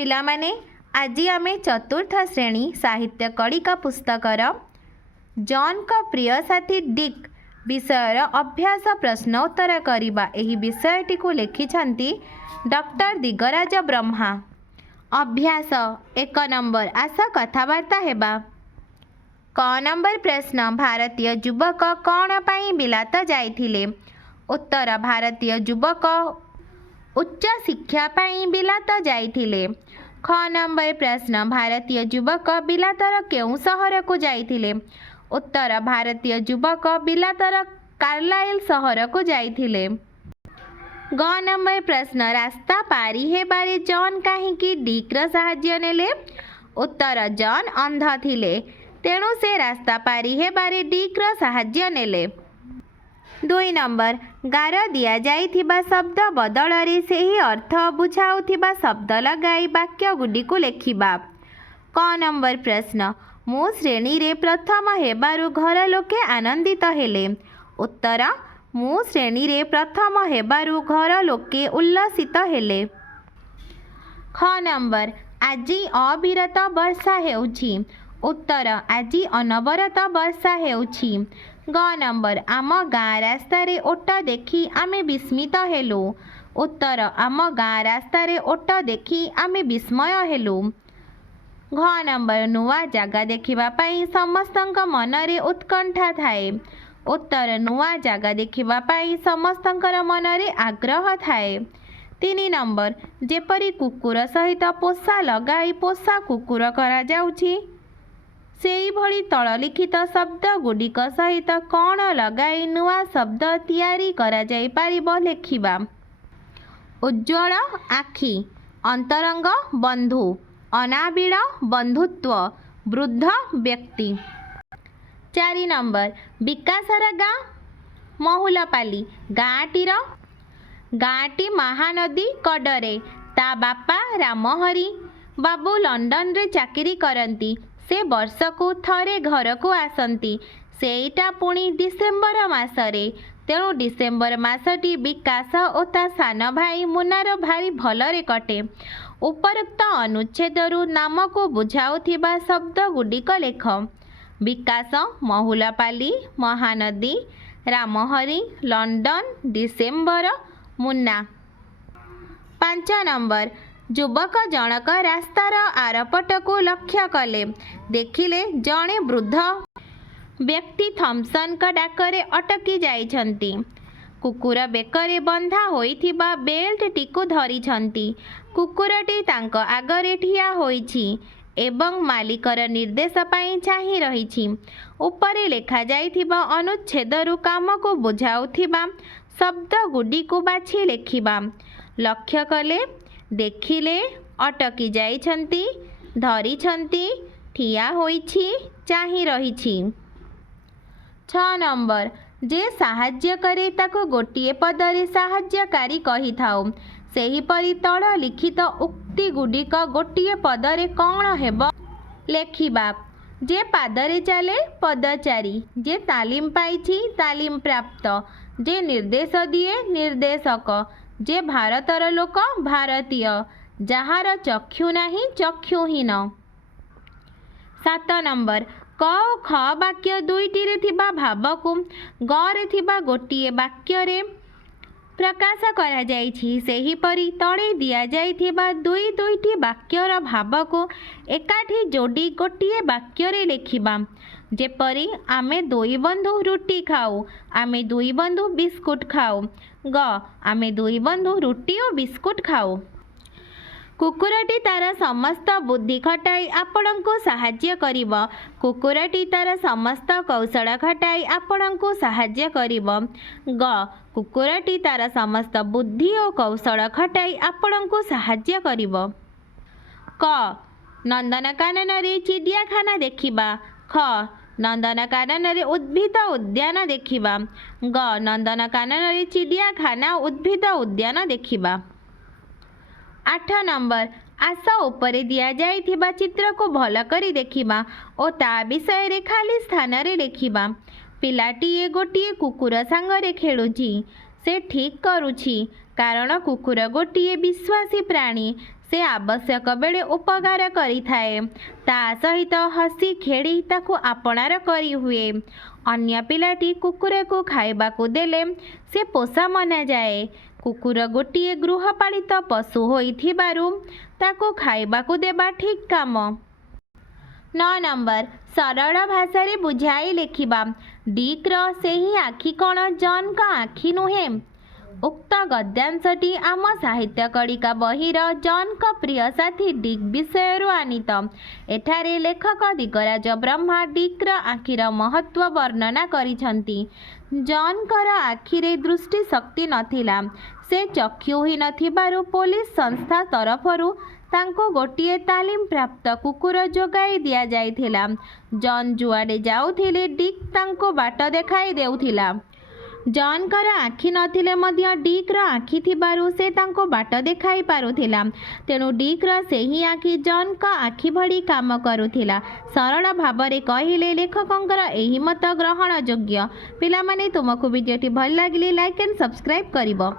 पिलामाने आज आमे चतुर्थ श्रेणी साहित्य कड़िका पुस्तकर जॉन का प्रिय साथी डिक विषयर अभ्यास प्रश्नोत्तर करवा एही विषयटी को लिखिछंती डॉक्टर दिगराज ब्रह्मा। अभ्यास 1 नंबर आस कथबार्ता हेबा। क नंबर प्रश्न भारतीय युवक कौन पाई बिलात जाइथिले? उत्तर भारतीय युवक उच्च शिक्षा पाई बिलात जाइथिले। ख नंबर प्रश्न भारतीय युवक बिलातर केउं सहर को जाइथिले? उत्तर भारतीय युवक बिलातर कार्लाइल सहर को जाइथिले। ग नंबर प्रश्न रास्ता पारी हेबारे जॉन काहींकी डिकर साहाय्य नेले? उत्तर जॉन अंध थिले तेणु से रास्ता पारी हेबारे डिकर साहाय्य नेले। 2 नंबर गार दिया जाइथिबा शब्द बदल रे सेही अर्थ बुझाउथिबा शब्द लगाई वाक्य गुडी को लेखिबा। क नंबर प्रश्न मु श्रेणी रे प्रथम हेबारु घर लोके आनंदित हेले? उत्तर मु श्रेणी रे प्रथम हेबारु घर लोके उल्लसित हेले। ख नंबर आजी अविरत वर्षा हेउछि? उत्तर आजी अनवरत वर्षा हेउछि। ग नंबर आम गाँ रास्ता रे ओट देखी आमे विस्मित हेलु? उत्तर आम गाँ रास्ता रे ओट देखी आमे विस्मय हेलु। घ नंबर नुआ जागा देखिबा पाई समस्तंक मनरे उत्कंठा थाए? उत्तर नुआ जागा देखिबा पाई समस्तंकर मनरे आग्रह थाए। 3 नंबर जेपरी कुकुर सहित पोषा लगाई पोषा कुकुर करा जाउछि सेई भली तल लिखित शब्द गुडिक सहित कौन लगाई नुआ शब्द तैयारी करा जाई पारिबो लेखिबा। उज्ज्वल आखि, अंतरंग बंधु, अनाबिल बंधुत्व, वृद्ध व्यक्ति। 4 नंबर विकासर गाँ महुलपाली गाँटी महानदी कड़े ता बापा रामहरी बाबू लंडन रे चाकरी करती से वर्ष को थरे घर को आसती सेटा पुणी डिसेम्बर मासरे तेणु डिसेम्बर मासटी विकास और ता सान भाई मुनार भारी भलरे कटे। उपरोक्त अनुच्छेदरु नाम को बुझाउथिबा शब्द गुडिक लेख। Vikas Mahulpali Mahanadi Ramhari London December Munna. 5 number युवक जनक रास्तार आरपट को लक्ष्य कले देखिले जड़े वृद्ध व्यक्ति थॉमसन का डाकरे अटकी जाइछंती। कुकुर बेकरे बंधा होइथिबा बेल्ट टीकु धरिछंती। कुकुरटी तांको आगरे ठिया होइछि एवं मालिकर निर्देश पाई चाहि रहिछि। उपरे लेखा जाइथिबा अनुच्छेदरु काम को बुझाउथिबा शब्द गुडी को बाछि लेखिबा। लक्ष्य कले देखिले अटकी जाइछंती धरिछंती ठिया होइछि चाहि रहिछि। 6 नंबर जे साहाय्य करे ताको गोटिए पदरे साहाय्यकारी कहि थाउ सेहीपरि तळ लिखित उक्ति गुडिक गोटिए पदरे कौन हेब लेखिबा। जे पादरे चले पदचारी, जे तालीम पाइछि तालीम प्राप्त, जे निर्देश दिए निर्देशक, जे भारतर लोक भारतीय, जहार चक्षु नाही चक्षुहीन। 7 नंबर क ओ ख वाक्य दुईटी रे थिबा भाव को ग रे थिबा गोटिए वाक्य रे प्रकाश करा जाइछि सेहीपरि तळे दिया जाइथिबा दुईटी वाक्यर भाव को एकाठी जोड़ी गोटिए वाक्य रे लेखिबा। जेपरि आमे दुई बंधु रुटी खाऊ आमे दुई बंधु बिस्कुट खाऊ। ग आमे दुई बंधु रुटी और बिस्कुट खाऊ। कुकुरटी तार समस्त बुद्धि खटाई आपणको साहाय्य करिब। कुकुरटी तार समस्त कौशल खटाई आपणको साहाय्य करिब। ग कुकुरटी तार समस्त बुद्धि और कौशल खटाई आपणको साहाय्य करिब। क नंदनकानन रे चिड़ियाखाना देखिबा। ख नंदनकानन रे उद्भिद उद्यान देखिबा। ग नंदनकानन रे चिड़ियाखाना उद्भिद उद्यान देखिबा। 8 नंबर आस उपरे दिया जाइथिबा चित्र को भल करी देखिबा और ता विषय रे खाली स्थान रे लेखिबा। पिलाटीए गोटिए कुकुर सांगरे खेलुछि से ठीक करुछि कारण कुकुर गोटिए विश्वासी प्राणी से आवश्यक बेले उपकार करिथाए। ता सहित हसी खेड़ी ताकू आपणार करी हुए। अन्य पिलाटी कुकुर को खाइबाकू देले से पोषा मना जाए। कुकुर गोटिए गृहपालित पशु होइथिबारु ताकू खाइबाकू देबा ठीक काम। 9 नंबर सरल भाषा रे बुझाई लेखिबा। डिक्र सेही आखि कण जॉन का आखि नुहे। उक्त गद्यांशटी आम साहित्य कड़िका बहिर जॉन का प्रिय साथी डिक विषय आनीत। एठारे लेखक दिगराज ब्रह्मा डिक्र आखिर महत्व वर्णना करिछंती। जॉन कर आखिरे दृष्टि शक्ति नथिला। से चक्षुहीन थिबारु पुलिस संस्था तरफरु तांको गोटिए तालीम प्राप्त कुकुर जोगाई दिया जाइथिला। जॉन जुआडे जाउथिले डिक तांको बाट देखाई देउथिला। जॉन कर आखि नथिले मध्य डिक र आखि थिबारु से तांको बाट देखाई पारुथिला। तेणु डिक र सेही आखि जॉन का आखि भड़ी काम करुथिला। सरल भाबरे कहिले लेखकंकर एही मत ग्रहण योग्य। पिलामाने तुमको वीडियोटी भल लागिले लाइक एंड सब्सक्राइब करिवो।